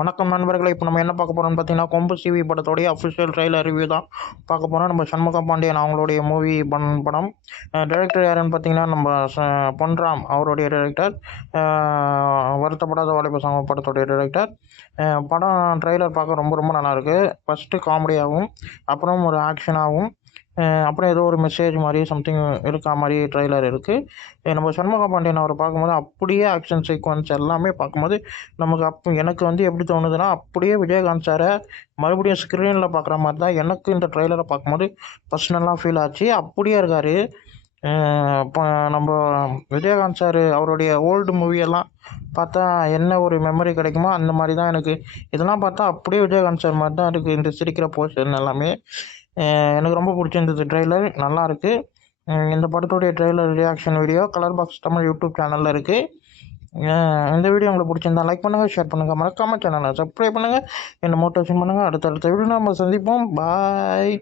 வணக்கம் நண்பர்களே. இப்போ நம்ம என்ன பார்க்க போகிறோம்னு பார்த்தீங்கன்னா, கொம்பு சிவி படத்தோடைய அஃபிஷியல் ட்ரெய்லர் ரிவ்யூ தான் பார்க்க போகிறோம். நம்ம சண்முக பாண்டியன் அவங்களுடைய மூவி படம். டைரக்டர் யாருன்னு பார்த்தீங்கன்னா, நம்ம பொன்ராம் அவருடைய டைரக்டர். வருத்தப்படாத வாலிப சங்கம் படத்தோடைய டைரக்டர். படம் ட்ரெய்லர் பார்க்க ரொம்ப ரொம்ப நல்லாயிருக்கு. ஃபஸ்ட்டு காமெடியாகவும், அப்புறம் ஒரு ஆக்ஷனாகவும், அப்புறம் ஏதோ ஒரு மெசேஜ் மாதிரி சம்திங் இருக்கா மாதிரி ட்ரெய்லர் இருக்குது. நம்ம சண்முக பாண்டியன் அவரை பார்க்கும்போது அப்படியே ஆக்ஷன் சீக்வன்ஸ் எல்லாமே பார்க்கும்போது நமக்கு எனக்கு வந்து எப்படி தோணுதுன்னா, அப்படியே விஜயகாந்த் சாரை மறுபடியும் ஸ்க்ரீனில் பார்க்குற மாதிரி தான் எனக்கு இந்த ட்ரெய்லரை பார்க்கும்போது பர்சனலாக ஃபீல் ஆச்சு. அப்படியே இருக்கார். இப்போ நம்ம விஜயகாந்த் சார் அவருடைய ஓல்டு மூவியெல்லாம் பார்த்தா என்ன ஒரு மெமரி கிடைக்குமோ அந்த மாதிரி தான் எனக்கு இதெல்லாம் பார்த்தா அப்படியே விஜயகாந்த் சார் மாதிரி தான் இருக்குது. இந்த சிரிக்கிற போர்ஷன் எல்லாமே எனக்கு ரொம்ப பிடிச்சிருந்தது. ட்ரெய்லர் நல்லாயிருக்கு. இந்த படத்துடைய trailer reaction video colour box Tamil YouTube சேனலில் இருக்குது. இந்த வீடியோ உங்களுக்கு பிடிச்சிருந்தா லைக் பண்ணுங்கள், ஷேர் பண்ணுங்கள், மறக்காமல் சேனலை சப்ஸ்கிரைப் பண்ணுங்கள், என்னை மோட்டிவேஷன் பண்ணுங்கள். அடுத்தடுத்த வீடியோ நம்ம சந்திப்போம். பாய்.